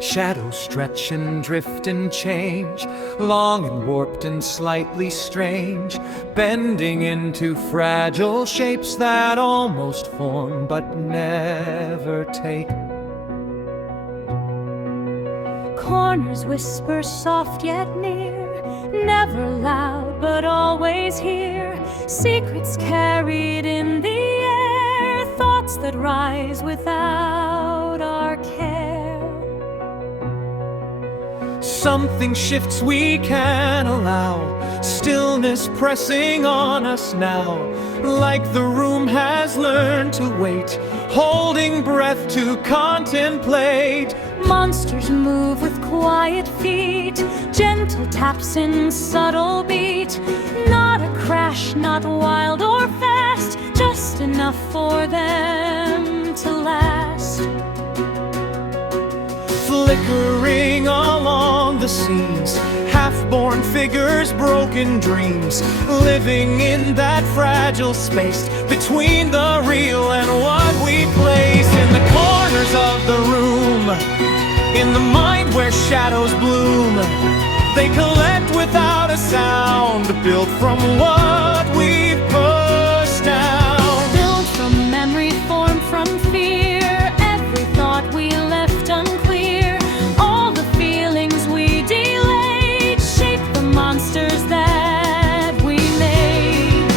Shadows stretch and drift and change, long and warped and slightly strange, bending into fragile shapes that almost form but never take. Corners whisper soft yet near, never loud but always here. Secrets carried in the air, thoughts that rise without our care. Something shifts we can't allow, stillness pressing on us now, like the room has learned to wait, holding breath to contemplate. Monsters move with quiet feet, gentle taps in subtle beat. Not a crash, not wild or fast, just enough for them to last. Flickering along the seams, half-born figures, broken dreams, living in that fragile space between the real and what we place. In the corners of the room, in the mind where shadows bloom, they collect without a sound, built from what we've pushed down. Built from memory, formed from fear, every thought we left unclear, all the feelings we delayed, shape the monsters that we made.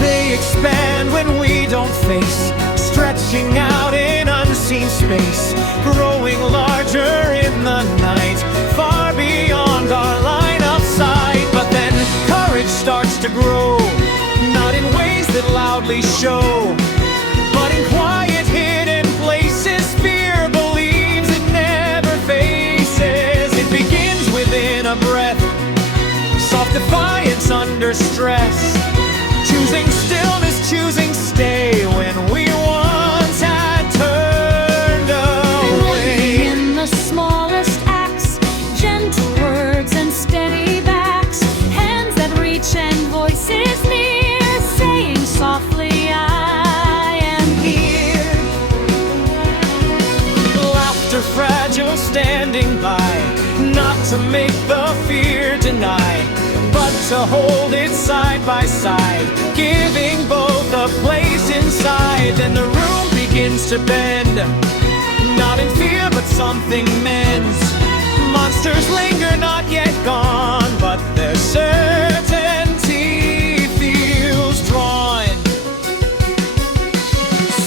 They expand when we don't face, stretching out in unseen space, growing larger in the night, far beyond our line of sight. But then courage starts to grow, not in ways that loudly show, but in quiet hidden places. Fear believes it never faces. It begins within a breath, soft defiance under stress, choosing stillness, choosing stay when we once had turned away. In the smallest acts, gentle words and steady backs, hands that reach and voices near, saying softly, I am here. Laughter fragile, standing by, not to make the fear deny, but to hold it side by side, giving both a place inside. Then the room begins to bend, not in fear but something mends. Monsters linger, not yet gone, but their certainty feels drawn.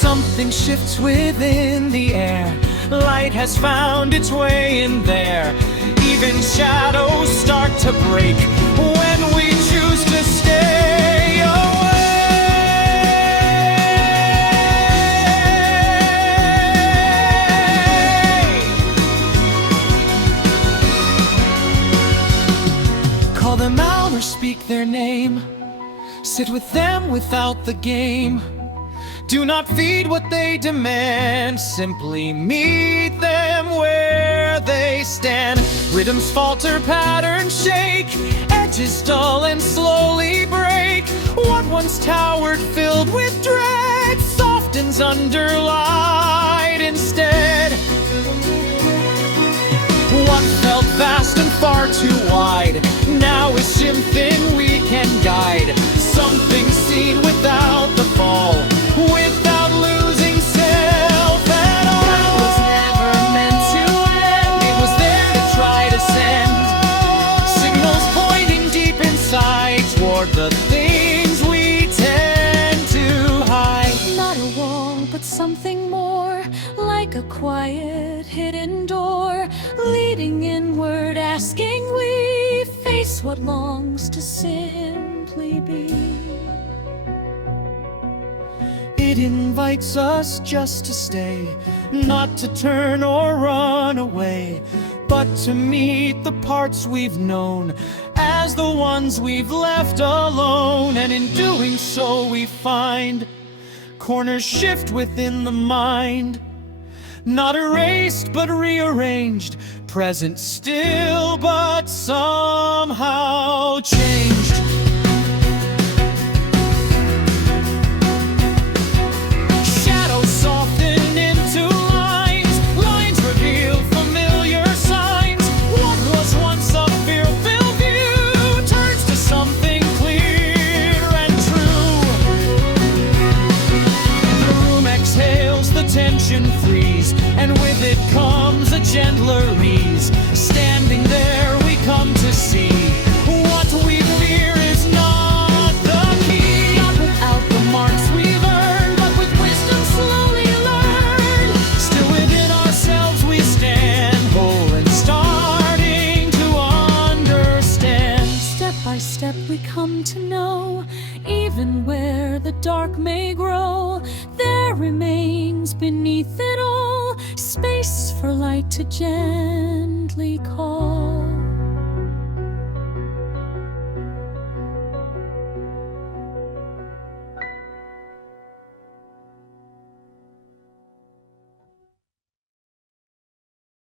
Something shifts within the air, light has found its way in there. Even shadows start to break when we choose to stay away. Call them out or speak their name, sit with them without the game. Do not feed what they demand, simply meet them where they stand. Rhythms falter, patterns shake, edges dull and slowly break. What once towered filled with dread softens under light instead. What felt vast and far too wide now is something we can guide. Something seen without the fall, without losing self at all. That was never meant to end. It was there to try to send signals pointing deep inside toward the things we tend to hide. Not a wall, but something more, like a quiet hidden door, leading inward, asking we face what longs to simply be. It invites us just to stay, not to turn or run away, but to meet the parts we've known as the ones we've left alone. And in doing so we find corners shift within the mind, not erased but rearranged, present still but somehow changed. Shadows soften into lines, lines And where the dark may grow, there remains beneath it all space for light to gently call.